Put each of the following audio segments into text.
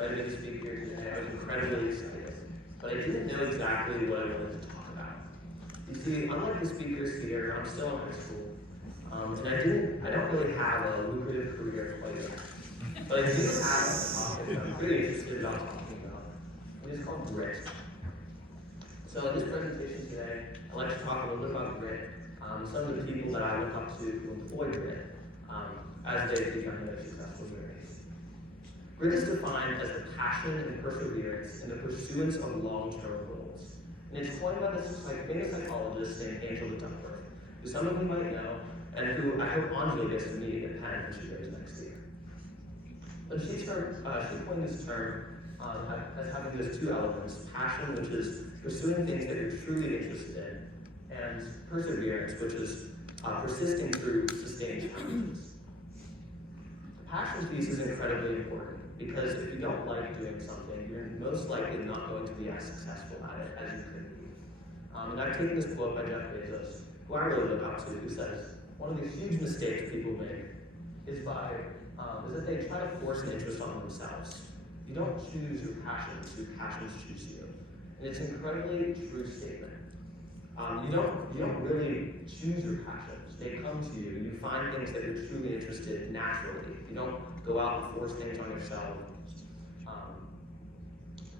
invited me to speak here today. I was incredibly excited, but I didn't know exactly what I wanted to talk about. You see, unlike the speakers here, I'm still in high school, and I don't really have a lucrative career quite yet. But I do have a topic I'm pretty interested about talking about, and it's called grit. So in this presentation today, I'd like to talk a little bit about grit, some of the people that I look up to who employ grit as they become their successful journeys. Grit is defined as the passion and perseverance in the pursuance of long-term goals. And it's coined by this famous psychologist named Angela Duckworth, who some of you might know, and who I hope Angela gets to meet at Penn when she goes next year. But she coined this term as having those two elements: passion, which is pursuing things that you're truly interested in, and perseverance, which is persisting through sustained challenges. The passion piece is incredibly important because if you don't like doing something, you're most likely not going to be as successful at it as you could be. And I've taken this quote by Jeff Bezos, who I really look up to, who says, one of the huge mistakes people make is that they try to force an interest on themselves. You don't choose your passions choose you. And it's an incredibly true statement. You don't really choose your passions. They come to you. You find things that you're truly interested in naturally. You don't go out and force things on yourself.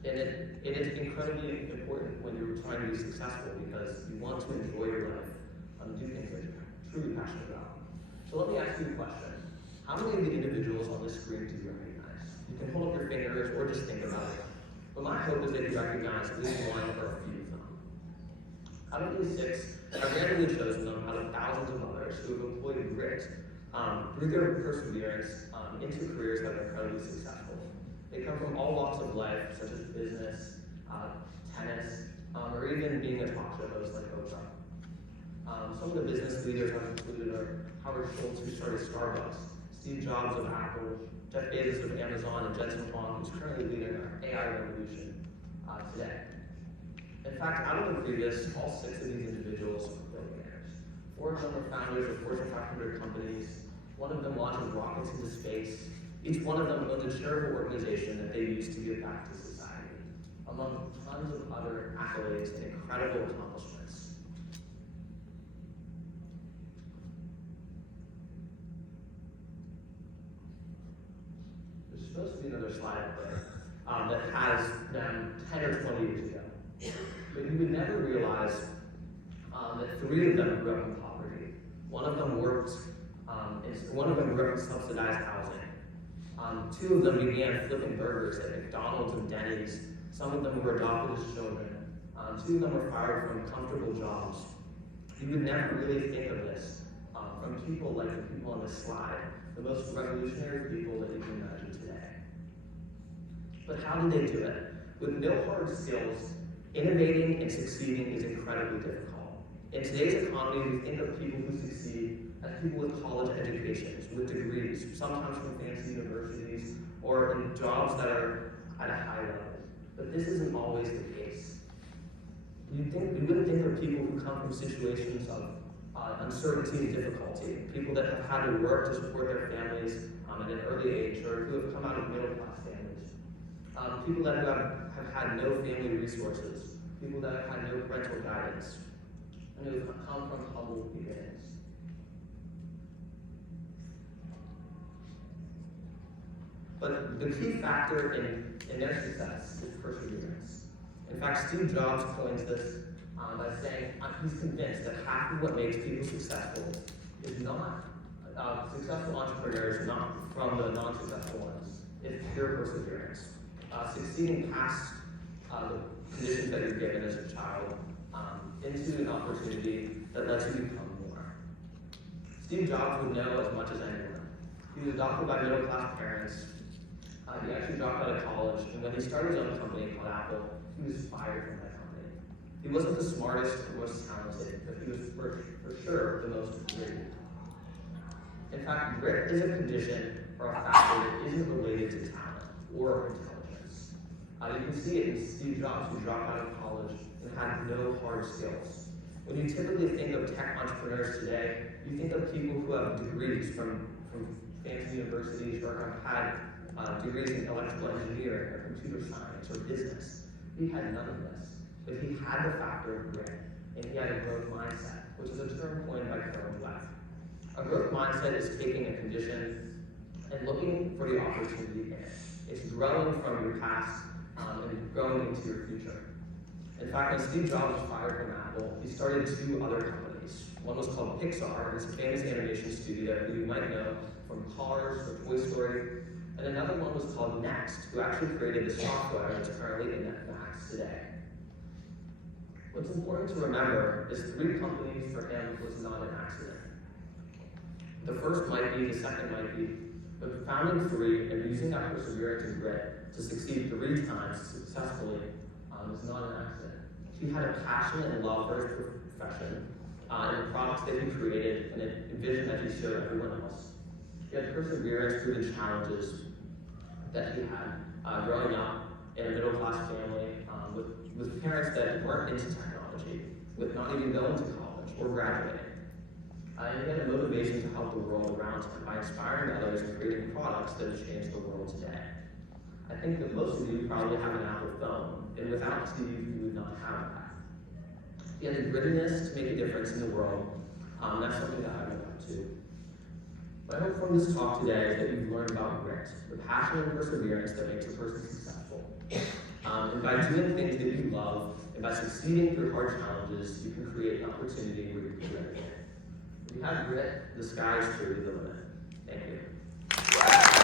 And it is incredibly important when you're trying to be successful because you want to enjoy your life and do things that you're truly passionate about. So let me ask you a question. How many of the individuals on this screen do you recognize? You can hold up your fingers or just think about it. But my hope is that you recognize at least one or a few of them. Out of these 6, I've randomly chosen them out of thousands of others who have employed grit through their perseverance into careers that are incredibly successful. They come from all walks of life, such as business, tennis, or even being a talk show host like Oprah. Some of the business leaders I've included are Howard Schultz, who started Starbucks, Steve Jobs of Apple, Jeff Bezos of Amazon, and Jensen Huang, who's currently leading our AI revolution today. In fact, out of the previous, all 6 of these individuals are billionaires. 4 of them are founders of Fortune 500 companies. 1 of them launches rockets into space. Each one of them owns a charitable organization that they use to give back to society, among tons of other accolades and incredible accomplishments. There's supposed to be another slide up there that has them 10 or 20 years ago. But you would never realize that 3 of them grew up in poverty. One of them grew up in subsidized housing. 2 of them began flipping burgers at McDonald's and Denny's. Some of them were adopted as children. 2 of them were fired from comfortable jobs. You would never really think of this from people like the people on this slide, the most revolutionary people that you can imagine today. But how did they do it? With no hard skills, innovating and succeeding is incredibly difficult. In today's economy, we think of people who succeed as people with college educations, with degrees, sometimes from fancy universities, or in jobs that are at a high level. But this isn't always the case. You wouldn't think of people who come from situations of uncertainty and difficulty, people that have had to work to support their families at an early age, or who have come out of middle-class families. People that have had no family resources, people that have had no parental guidance, and who have come from humble beginnings. But the key factor in their success is perseverance. In fact, Steve Jobs coins this by saying he's convinced that half of what makes people successful is not successful entrepreneurs, not from the non-successful ones. It's pure perseverance. Succeeding past the conditions that you're given as a child into an opportunity that lets you become more. Steve Jobs would know as much as anyone. He was adopted by middle-class parents. He actually dropped out of college, and when he started his own company called Apple, he was fired from that company. He wasn't the smartest or most talented, but he was for sure the most gritty. In fact, grit is a condition or a factor that isn't related to talent or intelligence. You can see it in Steve Jobs, who dropped out of college and had no hard skills. When you typically think of tech entrepreneurs today, you think of people who have degrees from fancy universities or have had degrees in electrical engineering or computer science or business. He had none of this, but he had the factor of grit, and he had a growth mindset, which is a term coined by Carol Dweck. A growth mindset is taking a condition and looking for the opportunity in it. It's growing from your past and growing into your future. In fact, when Steve Jobs was fired from Apple, he started 2 other companies. One was called Pixar, and it's a famous animation studio who you might know from Cars or Toy Story. And another one was called Next, who actually created the software that's currently in Max today. What's important to remember is 3 companies for him was not an accident. The first might be, the second might be, but founding 3 and using that perseverance and grit to succeed 3 times successfully is not an accident. He had a passion and love for his profession and the products that he created and a vision that he showed everyone else. He had perseverance through the challenges that he had growing up in a middle-class family with parents that weren't into technology, with not even going to college or graduating. And he had a motivation to help the world around him by inspiring others and creating products that have changed the world today. I think that most of you probably have an Apple phone, and without Steve, you would not have that. He had the grittiness to make a difference in the world. That's something that I look up to. What I hope from this talk today is that you've learned about grit, the passion and perseverance that makes a person successful. And by doing things that you love, and by succeeding through hard challenges, you can create an opportunity where you can do anything. If you have grit, the sky is truly the limit. Thank you.